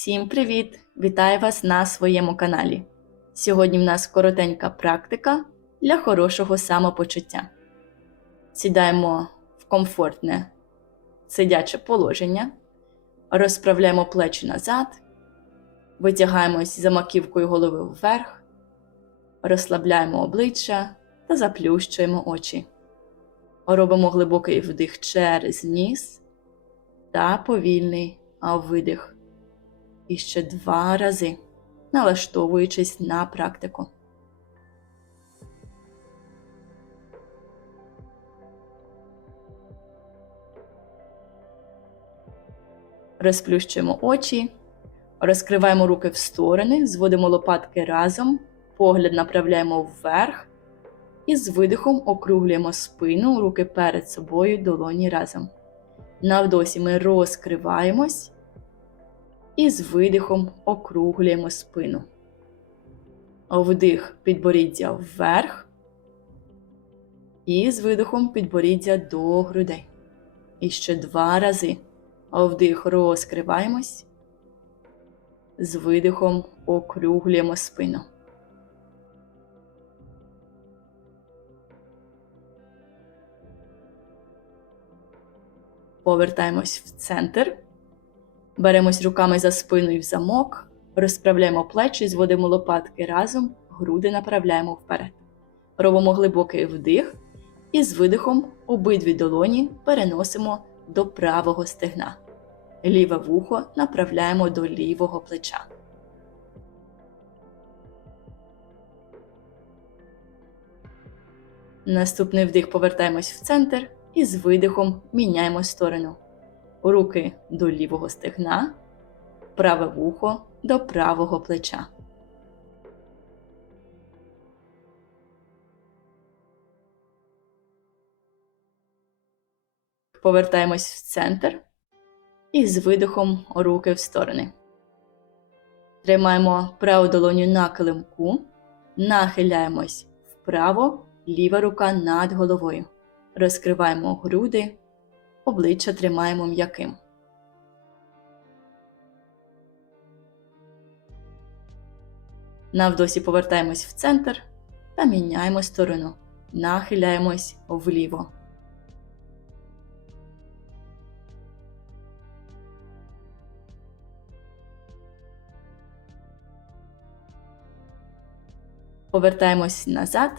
Всім привіт! Вітаю вас на своєму каналі. Сьогодні в нас коротенька практика для хорошого самопочуття. Сідаємо в комфортне сидяче положення, розправляємо плечі назад, витягаємось за маківкою голови вверх, розслабляємо обличчя та заплющуємо очі. Робимо глибокий вдих через ніс та повільний видих. І ще два рази, налаштовуючись на практику. Розплющуємо очі, розкриваємо руки в сторони, зводимо лопатки разом, погляд направляємо вверх і з видихом округлюємо спину, руки перед собою, долоні разом. На вдосі ми розкриваємось і з видихом округлюємо спину. Вдих підборіддя вверх. І з видихом підборіддя до грудей. І ще два рази. Вдих розкриваємось. З видихом округлюємо спину. Повертаємось в центр. Беремось руками за спину і в замок, розправляємо плечі, зводимо лопатки разом, груди направляємо вперед. Робимо глибокий вдих і з видихом обидві долоні переносимо до правого стегна. Ліве вухо направляємо до лівого плеча. Наступний вдих повертаємось в центр і з видихом міняємо сторону руки до лівого стегна, праве вухо до правого плеча. Повертаємось в центр і з видихом руки в сторони. Тримаємо праву долоню на килимку, нахиляємось вправо, ліва рука над головою. Розкриваємо груди, обличчя тримаємо м'яким. Навдосі повертаємось в центр та міняємо сторону. Нахиляємось вліво. Повертаємось назад,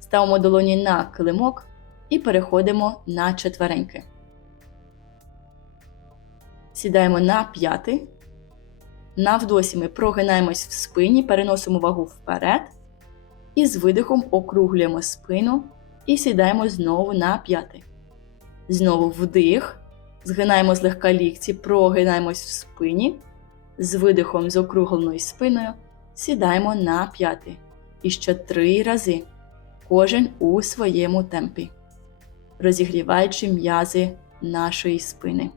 ставимо долоні на килимок і переходимо на четвереньки. Сідаємо на п'яти. На вдосі ми прогинаємось в спині, переносимо вагу вперед. І з видихом округлюємо спину і сідаємо знову на п'яти. Знову вдих. Згинаємо злегка лікці, прогинаємось в спині. З видихом з округленою спиною сідаємо на п'яти. І ще три рази. Кожен у своєму темпі, розігріваючи м'язи нашої спини.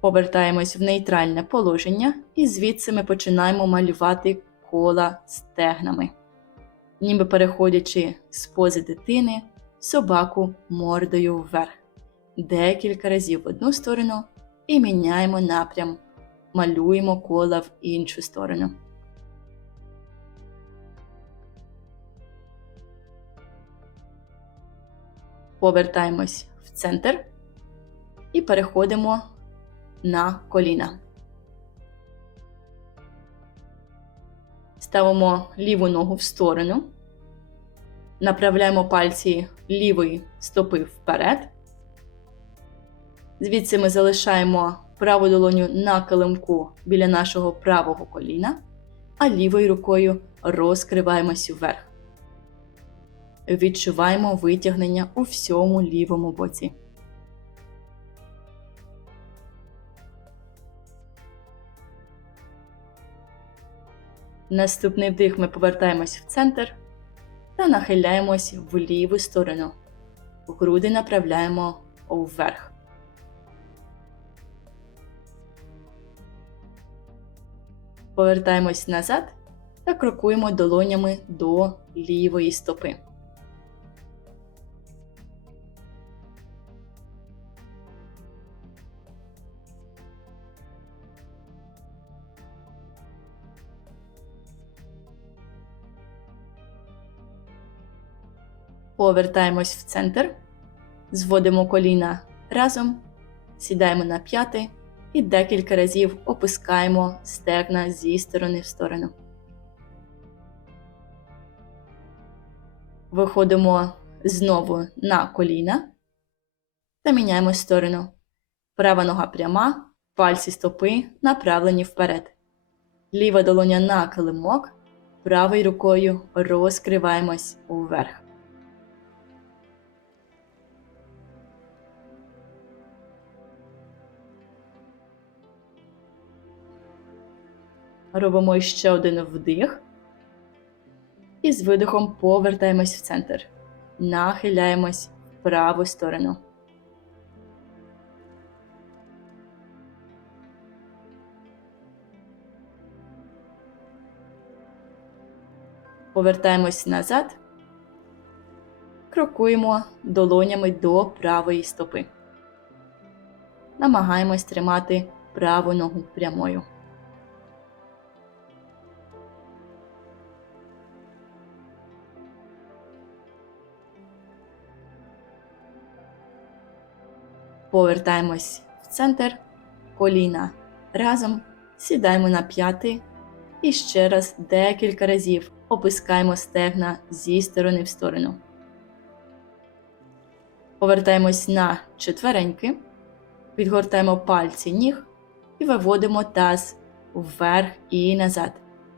Повертаємось в нейтральне положення, і звідси ми починаємо малювати кола стегнами, ніби переходячи з пози дитини собаку мордою вверх. Декілька разів в одну сторону і міняємо напрям, малюємо кола в іншу сторону. Повертаємось в центр і переходимо на коліна. Ставимо ліву ногу в сторону, направляємо пальці лівої стопи вперед. Звідси ми залишаємо праву долоню на килимку біля нашого правого коліна, а лівою рукою розкриваємось вверх. Відчуваємо витягнення у всьому лівому боці. Наступний вдих ми повертаємось в центр та нахиляємось в ліву сторону. груди направляємо вверх. Повертаємось назад та крокуємо долонями до лівої стопи. Повертаємось в центр, зводимо коліна разом, сідаємо на п'яти і декілька разів опускаємо стегна зі сторони в сторону. Виходимо знову на коліна та міняємо сторону. Права нога пряма, пальці стопи направлені вперед. Ліва долоня на килимок, правою рукою розкриваємось вверх. Робимо ще один вдих. І з видихом повертаємось в центр. Нахиляємось в праву сторону. Повертаємось назад. Крокуємо долонями до правої стопи. Намагаємось тримати праву ногу прямою. Повертаємось в центр, коліна разом, сідаємо на п'яти і ще раз декілька разів опускаємо стегна зі сторони в сторону. Повертаємось на четвереньки, підгортаємо пальці ніг і виводимо таз вверх і назад.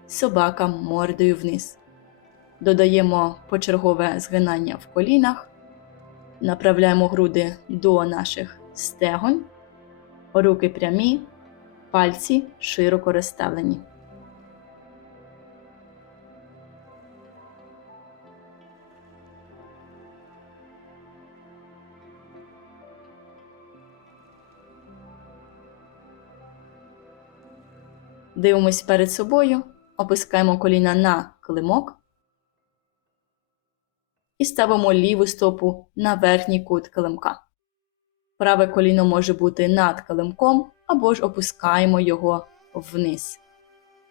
Собака мордою вниз. Додаємо почергове згинання в колінах, направляємо груди до наших стегонь, руки прямі, пальці широко розставлені. Дивимось перед собою, опускаємо коліна на килимок і ставимо ліву стопу на верхній кут килимка. Праве коліно може бути над килимком або ж опускаємо його вниз.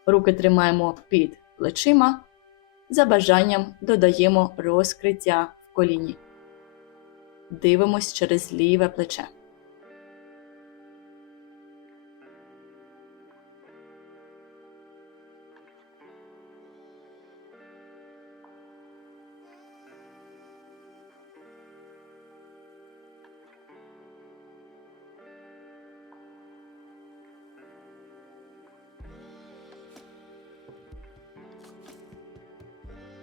Руки тримаємо під плечима. За бажанням додаємо розкриття в коліні. Дивимось через ліве плече.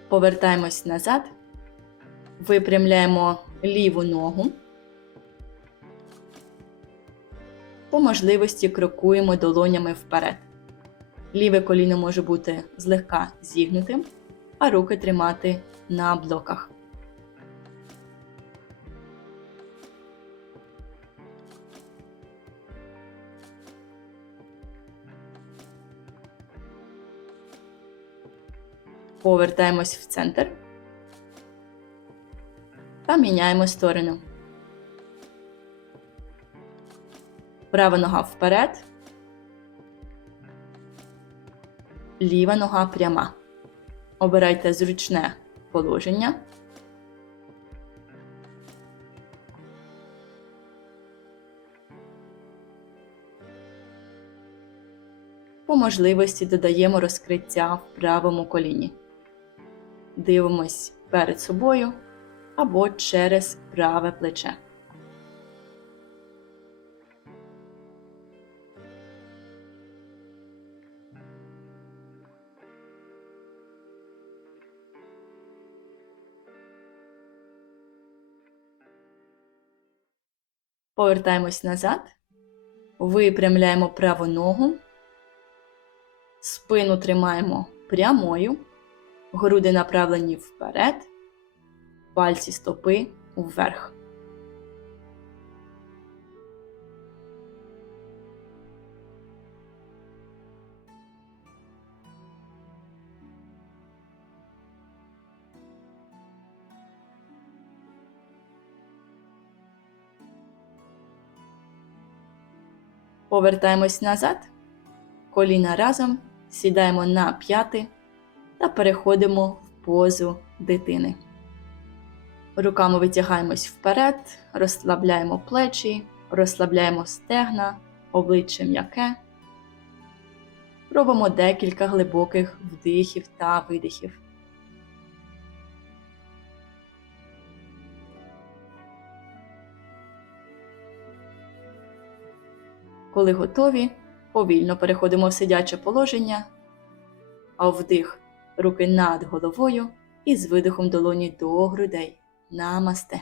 Повертаємось назад, випрямляємо ліву ногу. По можливості крокуємо долонями вперед. Ліве коліно може бути злегка зігнутим, а руки тримати на блоках. Повертаємось в центр та міняємо сторону. Права нога вперед, ліва нога пряма. Обирайте зручне положення. По можливості додаємо розкриття в правому коліні дивимось перед собою або через праве плече. Повертаємось назад, випрямляємо праву ногу, спину тримаємо прямою груди направлені вперед, пальці стопи вверх. Повертаємось назад, коліна разом, сідаємо на п'яти та переходимо в позу дитини. Руками витягаємось вперед, розслабляємо плечі, розслабляємо стегна, обличчя м'яке. Робимо декілька глибоких вдихів та видихів. Коли готові, повільно переходимо в сидяче положення, а вдих руки над головою і з видихом долоні до грудей. Намасте.